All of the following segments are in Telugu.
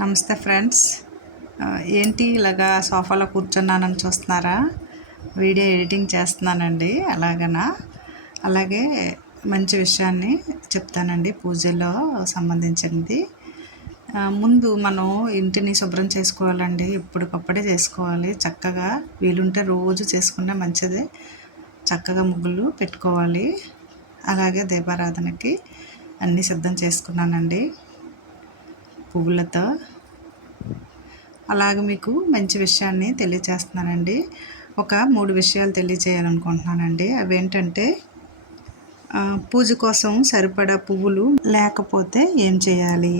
నమస్తే ఫ్రెండ్స్. ఏంటి ఇలాగా సోఫాలో కూర్చున్నానని చూస్తున్నారా? వీడియో ఎడిటింగ్ చేస్తున్నానండి అలాగనా? అలాగే మంచి విషయాన్ని చెప్తానండి పూజలో సంబంధించింది ముందు మనం ఇంటిని శుభ్రం చేసుకోవాలండి ఇప్పటికప్పుడే చేసుకోవాలి. చక్కగా వీలుంటే రోజు చేసుకునే మంచిది. చక్కగా ముగ్గులు పెట్టుకోవాలి. అలాగే దీపారాధనకి అన్నీ సిద్ధం చేసుకున్నానండి. పువ్వులతో అలాగే మీకు మంచి విషయాన్ని తెలియచేస్తున్నానండి. ఒక మూడు విషయాలు తెలియచేయాలనుకుంటున్నానండి. అవి ఏంటంటే పూజ కోసం సరిపడా పువ్వులు లేకపోతే ఏం చేయాలి?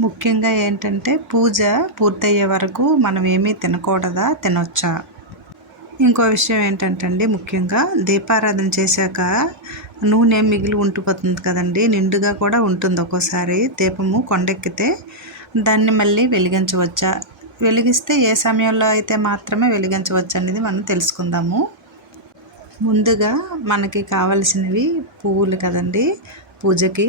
ముఖ్యంగా ఏంటంటే పూజ పూర్తయ్యే వరకు మనం ఏమీ తినకూడదా? తినొచ్చా? ఇంకో విషయం ఏంటంటే అండి ముఖ్యంగా దీపారాధన చేశాక నూనె మిగిలి ఉండిపోతుంది కదండి నిండుగా కూడా ఉంటుంది ఒక్కోసారి. దీపము కొండెక్కితే దాన్ని మళ్ళీ వెలిగించవచ్చా? వెలిగిస్తే ఏ సమయంలో అయితే మాత్రమే వెలిగించవచ్చు అనేది మనం తెలుసుకుందాము. ముందుగా మనకి కావలసినవి పువ్వులు కదండి పూజకి.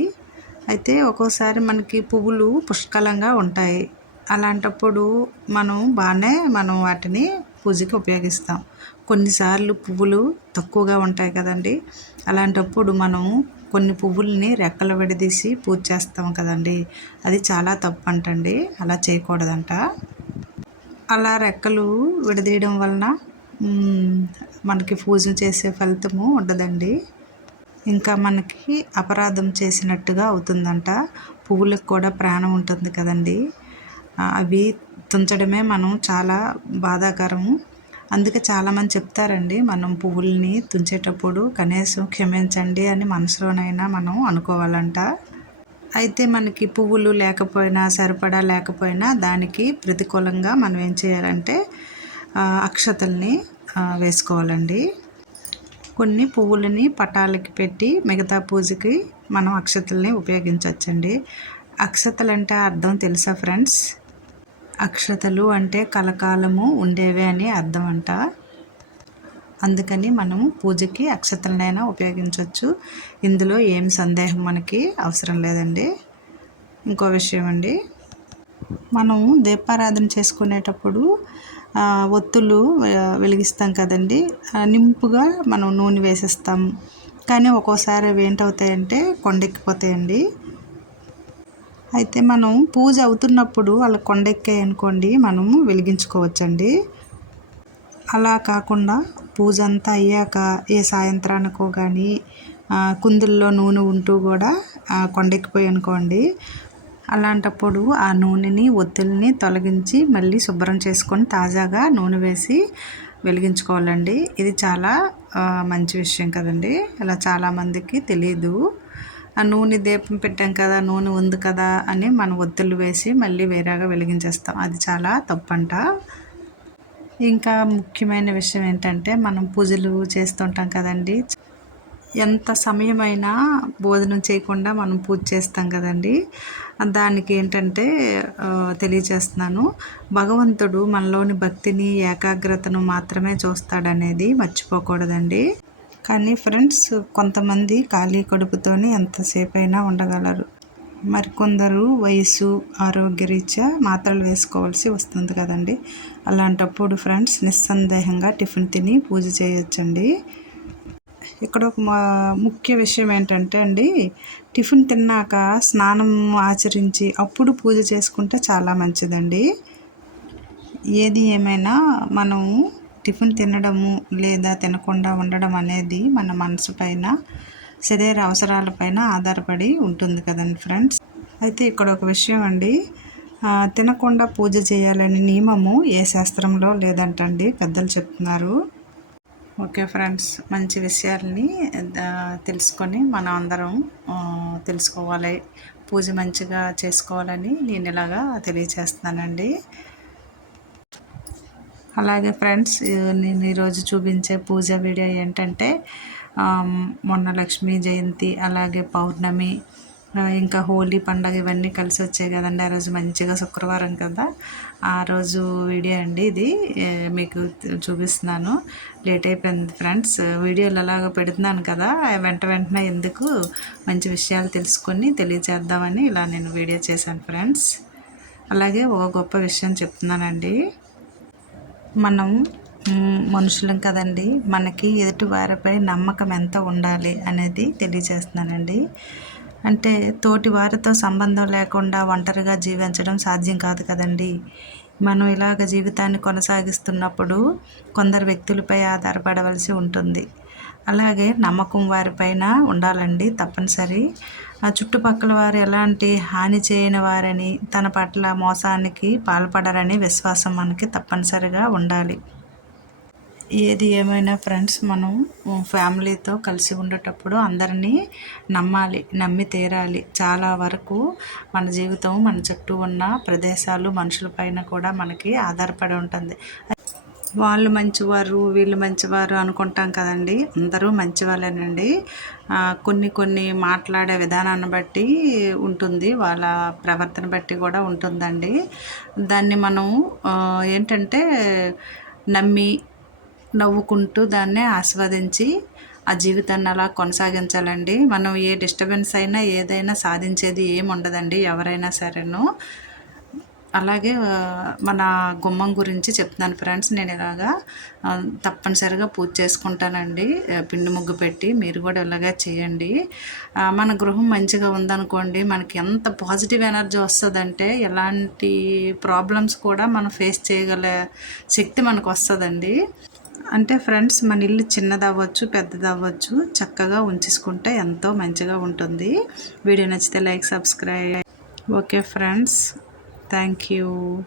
అయితే ఒక్కోసారి మనకి పువ్వులు పుష్కలంగా ఉంటాయి. అలాంటప్పుడు మనం బాగానే మనం వాటిని పూజకి ఉపయోగిస్తాం. కొన్నిసార్లు పువ్వులు తక్కువగా ఉంటాయి కదండి. అలాంటప్పుడు మనం కొన్ని పువ్వుల్ని రెక్కలు విడదీసి పూజ చేస్తాం కదండి. అది చాలా తప్పు అంటండి అలా చేయకూడదంట. అలా రెక్కలు విడదీయడం వలన మనకి పూజ చేసే ఫలితము ఉండదండి. ఇంకా మనకి అపరాధం చేసినట్టుగా అవుతుందంట. పువ్వులకు కూడా ప్రాణం ఉంటుంది కదండి. అవి తుంచడమే మనం చాలా బాధాకరము. అందుకే చాలామంది చెప్తారండి మనం పువ్వుల్ని తుంచేటప్పుడు కనీసం క్షమించండి అని మనసులోనైనా మనం అనుకోవాలంట. అయితే మనకి పువ్వులు లేకపోయినా సరిపడా లేకపోయినా దానికి ప్రతికూలంగా మనం ఏం చేయాలంటే అక్షతల్ని వేసుకోవాలండి. కొన్ని పువ్వులని పటాలకి పెట్టి మిగతా పూజకి మనం అక్షతల్ని ఉపయోగించవచ్చండి. అక్షతలు అంటే అర్థం తెలుసా ఫ్రెండ్స్? అక్షతలు అంటే కలకాలము ఉండేవే అని అర్థం అంట అందుకని మనము పూజకి అక్షతలనైనా ఉపయోగించవచ్చు ఇందులో ఏం సందేహం మనకి అవసరం లేదండి. ఇంకో విషయం అండి. మనం దీపారాధన చేసుకునేటప్పుడు ఒత్తులు వెలిగిస్తాం కదండి. నింపుగా మనం నూనె వేసేస్తాం. కానీ ఒక్కోసారి అవి ఏంటవుతాయంటే కొండెక్కిపోతాయండి. అయితే మనం పూజ అవుతున్నప్పుడు అలా కొండెక్కాయి అనుకోండి మనము వెలిగించుకోవచ్చండి. అలా కాకుండా పూజ అంతా అయ్యాక ఏ సాయంత్రానికో కానీ కుందుల్లో నూనె ఉంటూ కూడా ఆ, కొండెక్కిపోయి అనుకోండి అలాంటప్పుడు ఆ నూనెని ఒత్తుల్ని తొలగించి మళ్ళీ శుభ్రం చేసుకొని తాజాగా నూనె వేసి వెలిగించుకోవాలండి. ఇది చాలా మంచి విషయం కదండి. ఇలా చాలామందికి తెలియదు ఆ నూనె దీపం పెట్టాం కదా నూనె ఉంది కదా అని మనం ఒత్తులు వేసి మళ్ళీ వేరేగా వెలిగించేస్తాం. అది చాలా తప్పంట. ఇంకా ముఖ్యమైన విషయం ఏంటంటే మనం పూజలు చేస్తుంటాం కదండి. ఎంత సమయమైనా భోజనం చేయకుండా మనం పూజ చేస్తాం కదండి. దానికి ఏంటంటే తెలియజేస్తున్నాను. భగవంతుడు మనలోని భక్తిని ఏకాగ్రతను మాత్రమే చూస్తాడనేది మర్చిపోకూడదండి. కానీ ఫ్రెండ్స్ కొంతమంది ఖాళీ కడుపుతోనే ఎంతసేపు అయినా ఉండగలరు మరికొందరు వయసు ఆరోగ్యరీత్యా మాత్రలు వేసుకోవాల్సి వస్తుంది కదండి. అలాంటప్పుడు ఫ్రెండ్స్ నిస్సందేహంగా టిఫిన్ తిని పూజ చేయొచ్చండి. ఇక్కడ ఒక మా- ముఖ్య విషయం ఏంటంటే అండి టిఫిన్ తిన్నాక స్నానం ఆచరించి అప్పుడు పూజ చేసుకుంటే చాలా మంచిదండి. ఏది ఏమైనా మనం టిఫిన్ తినడము లేదా తినకుండా ఉండడం అనేది మన మనసు పైన శరీర అవసరాలపైన ఆధారపడి ఉంటుంది కదండి ఫ్రెండ్స్. అయితే ఇక్కడ ఒక విషయం అండి. తినకుండా పూజ చేయాలని నియమము ఏ శాస్త్రంలో లేదంటండి పెద్దలు చెప్తున్నారు. ఓకే ఫ్రెండ్స్ మంచి విషయాల్ని తెలుసుకొని మనం అందరం తెలుసుకోవాలి పూజ మంచిగా చేసుకోవాలని నేను ఇలాగా తెలియచేస్తున్నానండి అలాగే ఫ్రెండ్స్ నేను ఈరోజు చూపించే పూజ వీడియో ఏంటంటే మొన్న లక్ష్మీ జయంతి అలాగే పౌర్ణమి ఇంకా హోలీ పండగ ఇవన్నీ కలిసి వచ్చాయి కదండి. ఆ రోజు మంచిగా శుక్రవారం కదా. ఆ రోజు వీడియో అండి ఇది. మీకు చూపిస్తున్నాను. లేట్ అయిపోయింది ఫ్రెండ్స్. వీడియోలు అలాగ పెడుతున్నాను కదా వెంట వెంటనే ఎందుకు మంచి విషయాలు తెలుసుకొని తెలియచేద్దామని ఇలా నేను వీడియో చేశాను ఫ్రెండ్స్. అలాగే ఒక గొప్ప విషయం చెప్తున్నానండి. మనం మనుషులం కదండి. మనకి ఎదుటి వారిపై నమ్మకం ఎంత ఉండాలి అనేది తెలియజేస్తున్నానండి. అంటే తోటి వారితో సంబంధం లేకుండా ఒంటరిగా జీవించడం సాధ్యం కాదు కదండి. మనం ఇలాగ జీవితాన్ని కొనసాగిస్తున్నప్పుడు కొందరు వ్యక్తులపై ఆధారపడవలసి ఉంటుంది. అలాగే నమ్మకం వారిపైన ఉండాలండి తప్పనిసరి. ఆ చుట్టుపక్కల వారు ఎలాంటి హాని చేయని వారని తన పట్ల మోసానికి పాల్పడరని విశ్వాసం మనకి తప్పనిసరిగా ఉండాలి. ఏది ఏమైనా ఫ్రెండ్స్ మనం ఫ్యామిలీతో కలిసి ఉండేటప్పుడు అందరినీ నమ్మాలి నమ్మి తీరాలి. చాలా వరకు మన జీవితం మన చుట్టూ ఉన్న ప్రదేశాలు మనుషులపైన కూడా మనకి ఆధారపడి ఉంటుంది. వాళ్ళు మంచివారు వీళ్ళు మంచివారు అనుకుంటాం కదండి. అందరూ మంచివాళ్ళేనండి. కొన్ని కొన్ని మాట్లాడే విధానాన్ని బట్టి ఉంటుంది. వాళ్ళ ప్రవర్తన బట్టి కూడా ఉంటుందండి. దాన్ని మనం ఏంటంటే నమ్మి నవ్వుకుంటూ దాన్ని ఆస్వాదించి ఆ జీవితాన్ని అలా కొనసాగించాలండి. మనం ఏ డిస్టర్బెన్స్ అయినా ఏదైనా సాధించేది ఏమి ఉండదండి ఎవరైనా సరేను. అలాగే మన గుమ్మం గురించి చెప్తున్నాను ఫ్రెండ్స్. నేను ఇలాగా తప్పనిసరిగా పూజ చేసుకుంటానండి. పిండి ముగ్గు పెట్టి మీరు కూడా ఇలాగా చేయండి. మన గృహం మంచిగా ఉందనుకోండి మనకి ఎంత పాజిటివ్ ఎనర్జీ వస్తుందంటే ఎలాంటి ప్రాబ్లమ్స్ కూడా మనం ఫేస్ చేయగల శక్తి మనకు వస్తుందండి. అంటే ఫ్రెండ్స్ మన ఇల్లు చిన్నది అవ్వచ్చు పెద్దది అవ్వచ్చు చక్కగా ఉంచేసుకుంటే ఎంతో మంచిగా ఉంటుంది. వీడియో నచ్చితే like subscribe. Okay friends. Thank you.